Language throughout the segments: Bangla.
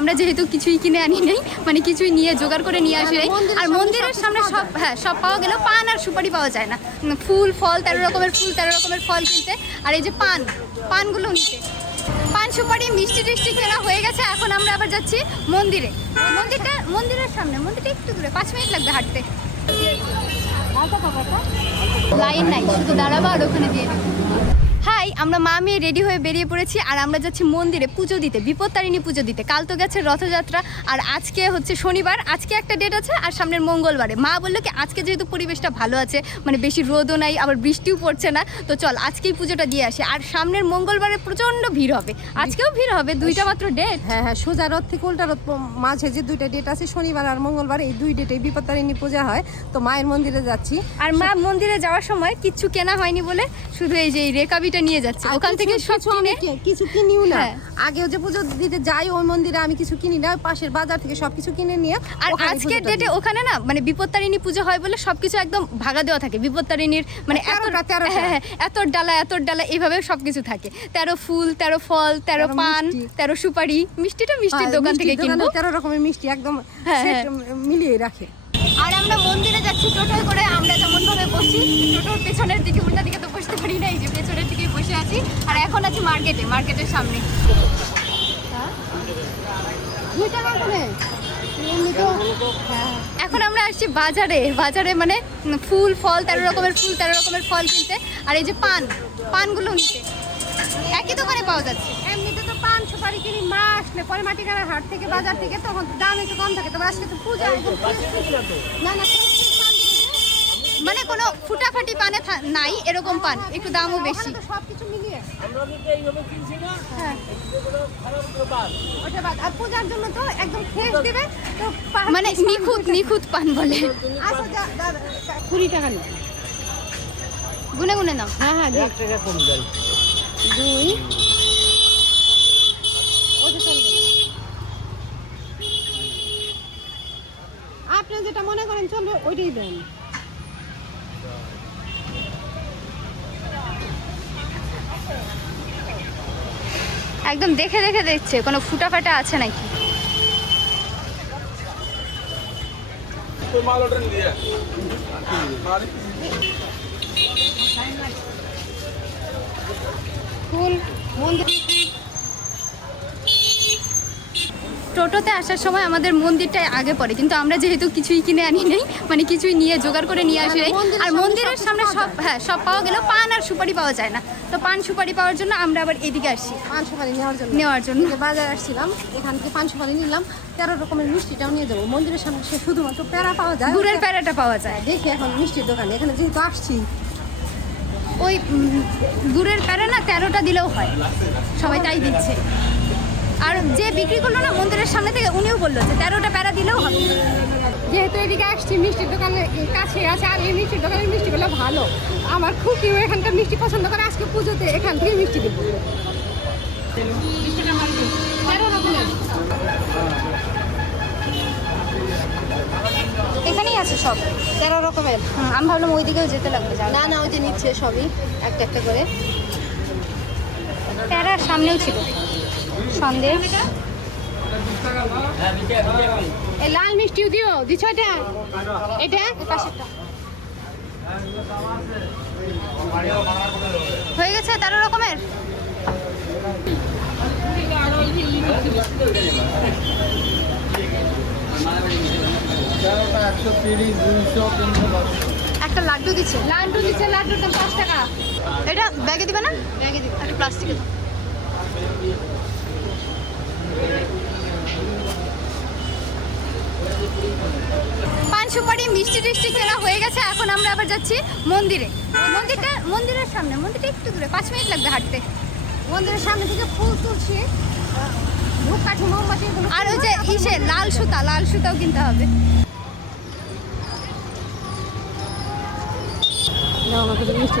আমরা যেহেতু কিছুই কিনে আনি নেই মানে কিছুই নিয়ে জোগাড় করে নিয়ে আসি নাই। আর মন্দিরের সামনে সব হ্যাঁ সব পাওয়া গেলেও পান আর সুপারি পাওয়া যায় না। ফুল ফল তেরো রকমের ফুল তেরো রকমের ফল কিনতে। আর এই যে পান পানগুলো নিতে। পান সুপারি মিষ্টি টিষ্টি কেনা হয়ে গেছে এখন আমরা আবার যাচ্ছি মন্দিরে। মন্দিরটা মন্দিরের সামনে মন্দিরটা একটু দূরে পাঁচ মিনিট লাগবে হাঁটতে। লাইন নাই শুধু দাঁড়াবো আর ওখানে দিয়ে দেবো। হাই আমরা মা মেয়ে রেডি হয়ে বেরিয়ে পড়েছি আর আমরা যাচ্ছি মন্দিরে পুজো দিতে বিপত্তারিণী পুজো দিতে। কাল তো গেছে রথযাত্রা আর আজকে হচ্ছে শনিবার আজকে একটা ডেট আছে আর সামনের মঙ্গলবারে। মা বলল কি আজকে যেহেতু পরিবেশটা ভালো আছে মানে বেশি রোদও নাই আবার বৃষ্টিও পড়ছে না তো চল আজকেই পুজোটা দিয়ে আসে। আর সামনের মঙ্গলবারে প্রচণ্ড ভিড় হবে। আজকেও ভিড় হবে দুইটা মাত্র ডেট হ্যাঁ হ্যাঁ সোজা রথ থেকে উল্টা রথ মাঝে যে দুইটা ডেট আছে শনিবার আর মঙ্গলবার এই দুই ডেটে বিপত্তারিণী পূজা হয়। তো মায়ের মন্দিরে যাচ্ছি। আর মা মন্দিরে যাওয়ার সময় কিচ্ছু কেনা হয়নি বলে শুধু এই যে এই রেকাবিটা নিয়ে যাচ্ছে। ওখান থেকে সব কিছু কিনে কিছু কিনিও না। হ্যাঁ। আগেও যে পুজো দিতে যাই ওই মন্দিরে আমি কিছু কিনি না পাশের বাজার থেকে সবকিছু কিনে নিয়ে আর আজকের ডেটে ওখানে না মানে বিপত্তারিণী পুজো হয় বলে সবকিছু একদম ভাগা দেওয়া থাকে। বিপত্তারিণীর মানে এত তেরোটা, তেরোটা। হ্যাঁ হ্যাঁ এত ডালা এত ডালা এইভাবে সবকিছু থাকে। তেরো ফুল তেরো ফল তেরো পান তেরো সুপারি মিষ্টিটা মিষ্টির দোকান থেকে কিনবো। তেরো রকমের মিষ্টি একদম হ্যাঁ, হ্যাঁ। মিলিয়ে রাখে। আর আমরা মন্দিরে যাচ্ছি টোটোয় করে আমরা যেমন ভাবে বসি টোটোর পেছনের দিকে উল্টা দিকে তো বসতে পারি না এই যে পেছনের দিকে বসে আছি। আর এখন আছি মার্কেটে মার্কেটের সামনে। এখন আমরা আসছি বাজারে। বাজারে মানে ফুল ফল তেরো রকমের ফুল তেরো রকমের ফল কিনতে। আর এই যে পান পানগুলো নিতে। একই দোকানে পাওয়া যাচ্ছে। সুপারি কিনি মা আসলে পরে মাটিকার হাট থেকে বাজার থেকে তখন দাম একটু কম থাকে। তবে আজকে তো পূজা না না না। মানে কোনো ফুটাফাটি পানে নাই এরকম পান একটু দামও বেশি তো সবকিছু মিলিয়ে। আমরা কিন্তু এইভাবে কিনছি না হ্যাঁ। আর পূজার জন্য তো একদম ফ্রেশ দিবে তো মানে নিখুঁত নিখুঁত পান বলে। কুড়ি টাকা নিই গুনে গুনে নাও। হ্যাঁ হ্যাঁ এক টাকা কম দেয় দুই ওটা চলবে না। আপনি যেটা মনে করেন চলবে ওইটাই দেন। একদম দেখে দেখে দেখছে কোনো ফুটাফাটা আছে নাকি? মাল অর্ডার দিয়ে ফুল মন্দির। টোটোতে আসার সময় আমাদের মন্দিরটাই আগে পড়ে কিন্তু আমরা যেহেতু কিছুই কিনে আনি নেই মানে কিছুই নিয়ে জোগাড় করে নিয়ে আসি নাই। আর মন্দিরের সামনে সব হ্যাঁ সব পাওয়া গেলেও পান আর সুপারি পাওয়া যায় না। তো পান সুপারি পাওয়ার জন্য আমরা আবার এদিকে আসছি পান সুপারি নেওয়ার জন্য। নেওয়ার জন্য। যে বাজার আসছিলাম এখান থেকে পান সুপারি নিলাম তেরো রকমের মিষ্টিটাও নিয়ে যাব। মন্দিরের সামনে সে শুধুমাত্র প্যারা পাওয়া যায় গুড়ের প্যারাটা পাওয়া যায়। দেখি এখন মিষ্টির দোকানে। এখানে যেহেতু আসছি ওই গুড়ের প্যারা না তেরোটা দিলেও হয়। সবাই তাই দিচ্ছে। আর যে বিক্রি করল না মন্দিরের সামনে থেকে উনিও বলল যে তেরোটা প্যারা দিলেও হবে। যেহেতু এদিকে আসছি মিষ্টির দোকানে কাছে আছে আর এই মিষ্টির দোকানের মিষ্টিগুলো ভালো। আমার খুবই এখানকার মিষ্টি পছন্দ করে আজকে পুজোতে এখান থেকে মিষ্টি দেবো। এখানেই আছে সব। তেরো রকমের। আমি ভাবলাম ওই দিকেও যেতে লাগবে না না ওই যে নিচ্ছে সবই একটা একটা করে। প্যারার সামনেও ছিল। সন্দেশ। এই লাল মিষ্টিও দিও দিচ্ছ এটা? এটা? পাশেরটা। হয়ে গেছে তেরো রকমের? একটা লাড্ডু দিচ্ছে। লাড্ডু দিচ্ছে লাড্ডুর দাম পাঁচ টাকা। এটা ব্যাগে দিবে না? ব্যাগে দিবে একটা প্লাস্টিকে দাও পান সুপারি মিষ্টি টিষ্টি কেনা হয়ে গেছে এখন আমরা আবার যাচ্ছি মন্দিরে। মন্দিরটা মন্দিরের সামনে মন্দিরটা একটু দূরে পাঁচ মিনিট লাগবে হাঁটতে। মন্দিরের সামনে থেকে ফুল তুলছি। ধূপকাঠি মোমবাতি আর ওই যে ইসে লাল সুতা লাল সুতাও কিনতে হবে। আমাকে মিষ্টি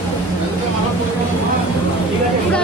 পুরা